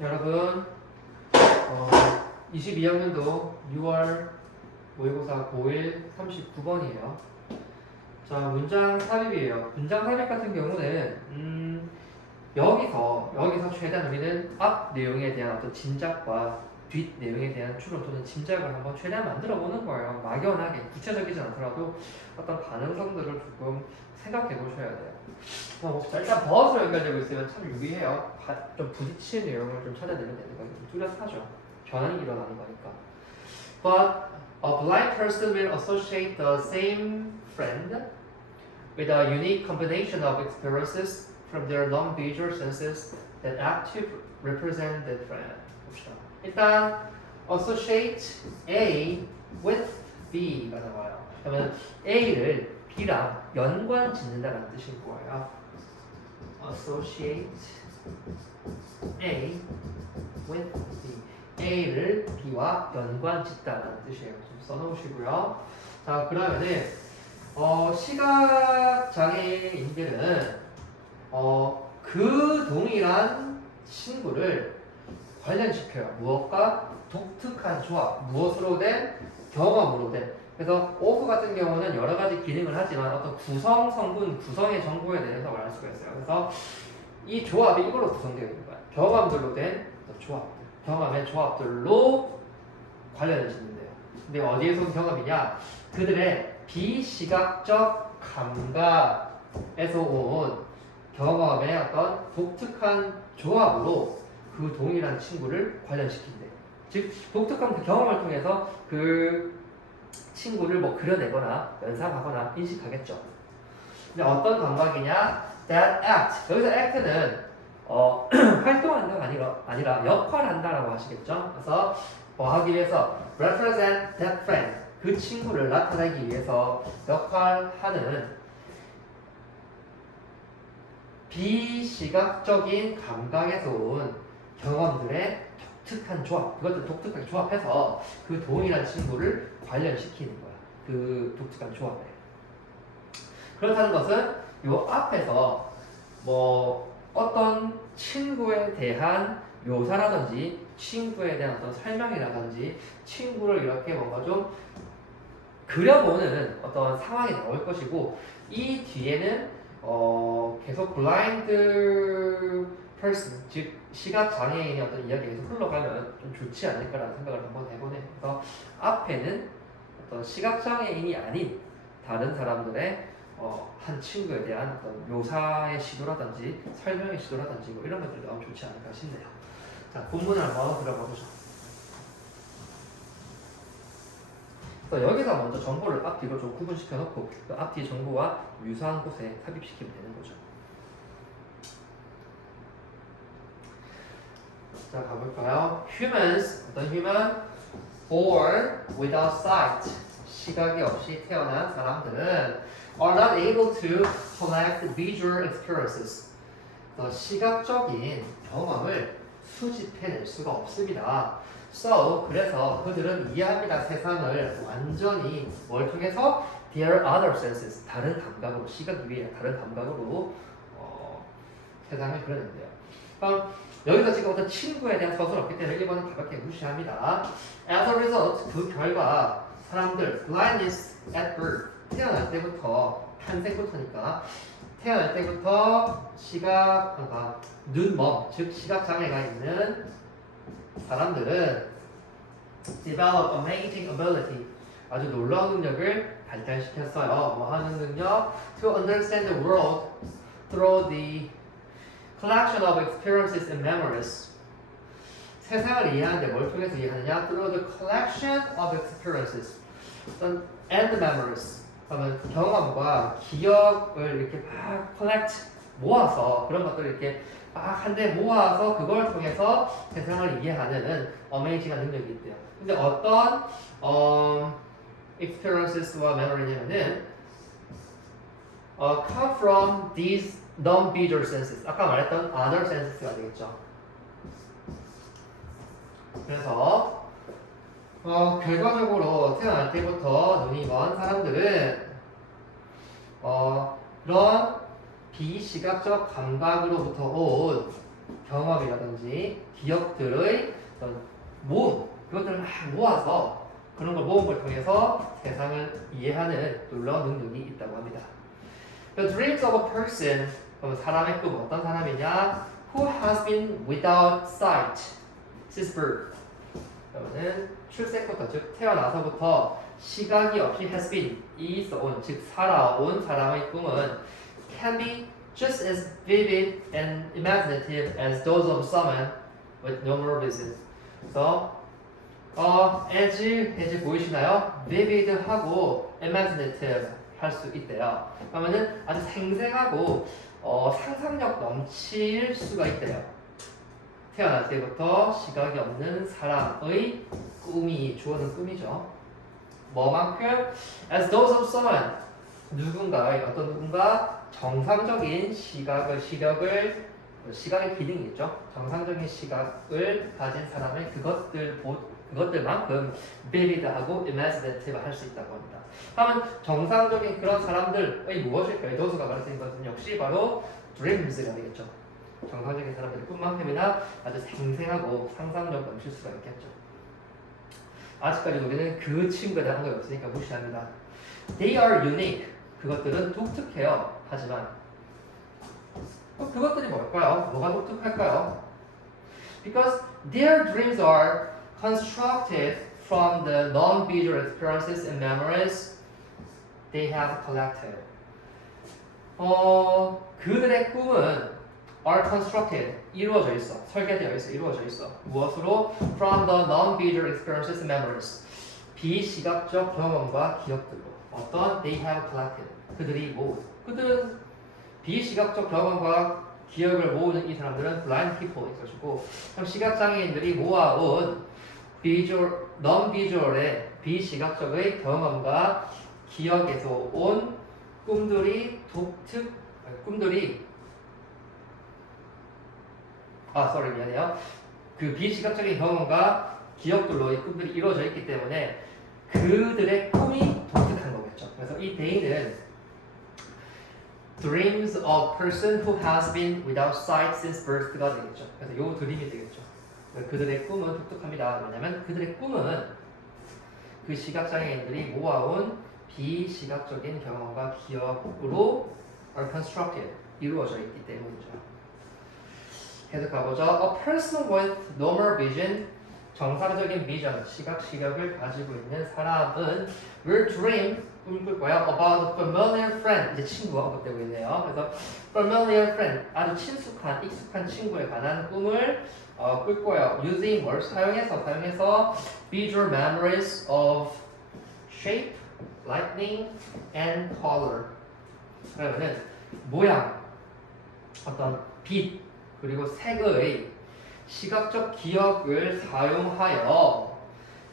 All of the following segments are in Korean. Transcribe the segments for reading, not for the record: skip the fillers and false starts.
여러분 22학년도 6월 모의고사 고1 39번이에요. 자, 문장 삽입이에요. 문장 삽입 같은 경우는 여기서 최대한 우리는 앞 내용에 대한 어떤 짐작과 뒷 내용에 대한 추론 또는 짐작을 한번 최대한 만들어 보는 거예요. 막연하게 구체적이지 않더라도 어떤 가능성들을 조금 생각해 보셔야 돼요. 자, 일단 버스로 연결되고 있으면 참 유리해요. 좀 부딪히는 내용을 좀 찾아내면 되는 거예요. 좀 뚜렷하죠. 변환이 일어나는 거니까. But a blind person will associate the same friend with a unique combination of experiences from their non-visual senses that act to represent the friend. 봅시다. 일단 associate A with B가 나와요. 그러면 A를 B랑 연관 짓는다는 뜻인 거예요. Associate A with B. A를 B와 연관 짓다라는 뜻이에요. 좀 써놓으시고요. 자, 그러면은 시각 장애인들은 그 동일한 친구를 관련시켜요. 무엇과? 독특한 조합, 무엇으로 된? 경험으로 된. 그래서 오프 같은 경우는 여러 가지 기능을 하지만 어떤 구성 성분, 구성의 정보에 대해서 말할 수가 있어요. 그래서 이 조합이 이걸로 구성되어 있는 거야. 경험들로 된 조합, 경험의 조합들로 관련을 짓는데요. 근데 어디에서 경험이냐? 그들의 비시각적 감각에서 온 경험의 어떤 독특한 조합으로 그 동일한 친구를 관련시킨대. 즉 독특한 그 경험을 통해서 그 친구를 뭐 그려내거나 연상하거나 인식하겠죠. 근데 어떤 감각이냐? That act. 여기서 act는 활동한다가 아니라 역할한다라고 하시겠죠. 그래서 뭐 하기 위해서 represent that friend. 그 친구를 나타내기 위해서 역할하는 비시각적인 감각에서 온 경험들의 독특한 조합, 그것들 독특하게 조합해서 그 동일한 친구를 관련시키는 거야. 그 독특한 조합에. 그렇다는 것은 이 앞에서 뭐 어떤 친구에 대한 묘사라든지 친구에 대한 어떤 설명이라든지 친구를 이렇게 뭔가 좀 그려보는 어떤 상황이 나올 것이고 이 뒤에는 계속 블라인드 person, 즉 시각장애인의 어떤 이야기가 계속 흘러가면 좀 좋지 않을까라는 생각을 한번 해보네요. 그래서 앞에는 어떤 시각장애인이 아닌 다른 사람들의 한 친구에 대한 어떤 묘사의 시도라든지 설명의 시도라든지 뭐 이런 것들이 나오면 좋지 않을까 싶네요. 자, 본문을 한번 들어가 보죠. 그래서 여기서 먼저 정보를 앞뒤로 좀 구분시켜 놓고 그 앞뒤 정보와 유사한 곳에 삽입시키면 되는 거죠. 자, 가볼까요? Humans, 어떤 human? Born without sight. 시각이 없이 태어난 사람들은 are not able to collect visual experiences. 시각적인 경험을 수집해낼 수가 없습니다. So, 그래서 그들은 이해합니다. 세상을 완전히 뭘 통해서? Their other senses. 다른 감각으로, 시각 위에 다른 감각으로 세상을 그려낸대요. 그럼 여기서 지금 어떤 친구에 대한 서술은 없기 때문에 1번은 가볍게 무시합니다. As a result, 그 결과 사람들 blindness at birth, 태어날 때부터, 탄생부터니까 태어날 때부터 그러니까 눈먼, 즉 시각장애가 있는 사람들은 develop amazing ability, 아주 놀라운 능력을 발달시켰어요. 뭐 하는 능력? To understand the world through the collection of experiences and memories. 세상을 이해하는데 뭘 통해서 이해하느냐? Through the collection of experiences and memories. 그러면 경험과 기억을 이렇게 막 collect, 모아서 그런 것들을 이렇게 막 한데 모아서 그걸 통해서 세상을 이해하는 amazing한 능력이 있대요. 근데 어떤 experiences와 memory냐면은 come from these non-visual senses. 아까 말했던 other senses가 되겠죠. 그래서 결과적으로 태어날 때부터 눈이 먼 사람들은 그런 비시각적 감각으로부터 온 경험이라든지 기억들의 어떤 모음, 그것들을 막 모아서 그런 걸 모은 걸 통해서 세상을 이해하는 놀라운 능력이 있다고 합니다. The dreams of a person, 그럼 사람의 꿈 어떤 사람이냐? Who has been without sight since birth. 그러면 출생부터 즉 태어나서부터 시각이 없이 has been 있어 온 즉 살아온 사람의 꿈은 can be just as vivid and imaginative as those of someone with normal vision. 그래서 as 보이시나요? vivid하고 imaginative 할 수 있대요. 그러면은 아주 생생하고 상상력 넘칠 수가 있대요. 태어날 때부터 시각이 없는 사람의 꿈이 주어진 꿈이죠. 뭐만큼? As those of someone 누군가의 어떤 누군가 정상적인 시각의 시각의 기능이겠죠. 정상적인 시각을 가진 사람의 그것들만큼 vivid하고 imaginative 할 수 있다고 합니다. 그러면 정상적인 그런 사람들의 무엇일까요? 도수가 말해주는 것은 역시 바로 dreams가 되겠죠. 정상적인 사람들의 꿈만큼이나 아주 생생하고 상상력 넘칠 수가 있겠죠. 아직까지 우리는 그 친구에 대한 거 없으니까 무시합니다. They are unique. 그것들은 독특해요. 하지만 그것들이 뭘까요? 뭐가 독특할까요? Because their dreams are constructed from the non-visual experiences and memories they have collected. 그들의 꿈은 are constructed, 이루어져 있어, 설계되어 있어, 이루어져 있어. 무엇으로? From the non-visual experiences and memories. 비시각적 경험과 기억들로. 어떤? They have collected. 그들은 비시각적 경험과 기억을 모으는 이 사람들은 blind people일 것이고, 그럼 시각장애인들이 모아온 non-visual의 비시각적의 경험과 기억에서 온 꿈들이 미안해요. 그 비시각적인 경험과 기억들로 이 꿈들이 이루어져 있기 때문에 그들의 꿈이 독특한 거겠죠. 그래서 이 they는 dreams of person who has been without sight since birth가 되겠죠. 그래서 요 드림이 되겠죠. 그들의 꿈은 독특합니다. 왜냐하면 그들의 꿈은 그 시각장애인들이 모아온 비시각적인 경험과 기억으로 are constructed, 이루어져 있기 때문이죠. 계속 가보죠. A person with normal vision, 정상적인 비전, 시각을 가지고 있는 사람은 will dream, 꿈꿀 거야 about a familiar friend, 이제 친구가 언급되고 있네요. 그래서 familiar friend, 아주 익숙한 친구에 관한 꿈을 꿀 거예요. using 뭘 사용해서 visual memories of shape, lightning, and color. 그러면은 모양, 어떤 빛, 그리고 색의 시각적 기억을 사용하여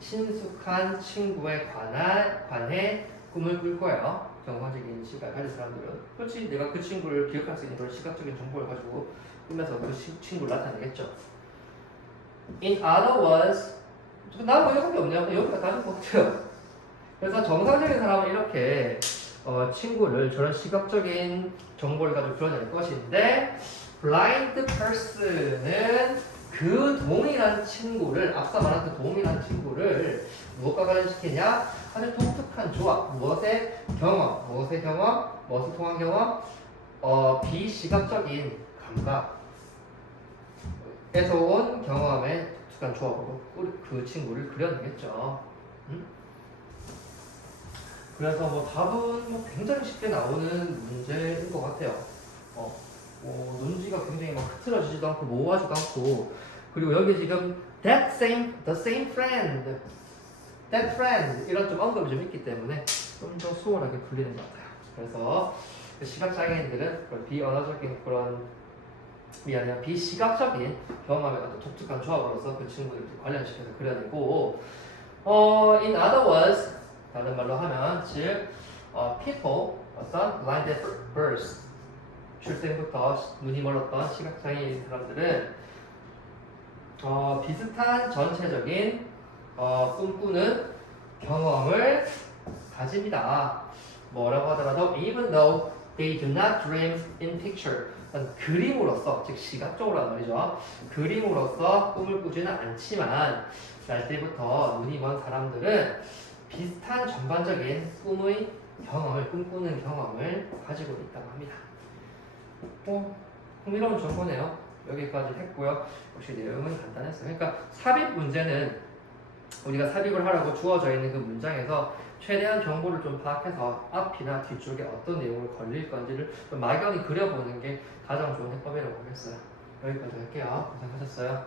친숙한 친구에 관해 꿈을 꿀 거예요. 정상적인 시각을 가진 사람들은. 그렇지, 내가 그 친구를 기억할 수 있는 그런 시각적인 정보를 가지고 꿈에서 그 친구를 나타내겠죠. In other words, 나는 뭐 이런 게 없네요. 여기가 다른 것 같아요. 그래서 정상적인 사람은 이렇게 친구를 저런 시각적인 정보를 가지고 그려낼 것인데 blind person은 그 동일한 친구를, 앞서 말한 그 동일한 친구를 무엇과 관련시키냐? 아주 독특한 조합, 무엇의 경험, 무엇을 통한 경험? 비시각적인 감각에서 온 경험의 독특한 조합으로 그 친구를 그려내겠죠. 그래서 답은 굉장히 쉽게 나오는 문제인 것 같아요. 논지가 굉장히 흐트러지지도 않고 모호하지도 않고, 그리고 여기 지금 the same friend, that friend 이런 좀 언급이 좀 있기 때문에 좀 더 수월하게 풀리는 것 같아요. 그래서 시각장애인들은 비시각적인 경험에 어떤 독특한 조합으로서 그 친구를 관련시켜서 그려내고, in other words, 다른 말로 하면 즉 people, 어떤 blind birds, 출생부터 눈이 멀었던 시각장애인 사람들은 비슷한 전체적인 꿈꾸는 경험을 가집니다. 뭐라고 하더라도 even though they do not dream in picture, 어떤 그림으로서, 즉 시각적으로 말이죠. 그림으로서 꿈을 꾸지는 않지만 날 때부터 눈이 먼 사람들은 비슷한 전반적인 꿈의 경험을, 꿈꾸는 경험을 가지고 있다고 합니다. 흥미로운 정보네요. 여기까지 했고요. 역시 내용은 간단했어요. 그러니까 삽입 문제는 우리가 삽입을 하라고 주어져 있는 그 문장에서 최대한 정보를 좀 파악해서 앞이나 뒤쪽에 어떤 내용을 걸릴 건지를 좀 막연히 그려보는 게 가장 좋은 해법이라고 보겠어요. 여기까지 할게요. 고생하셨어요.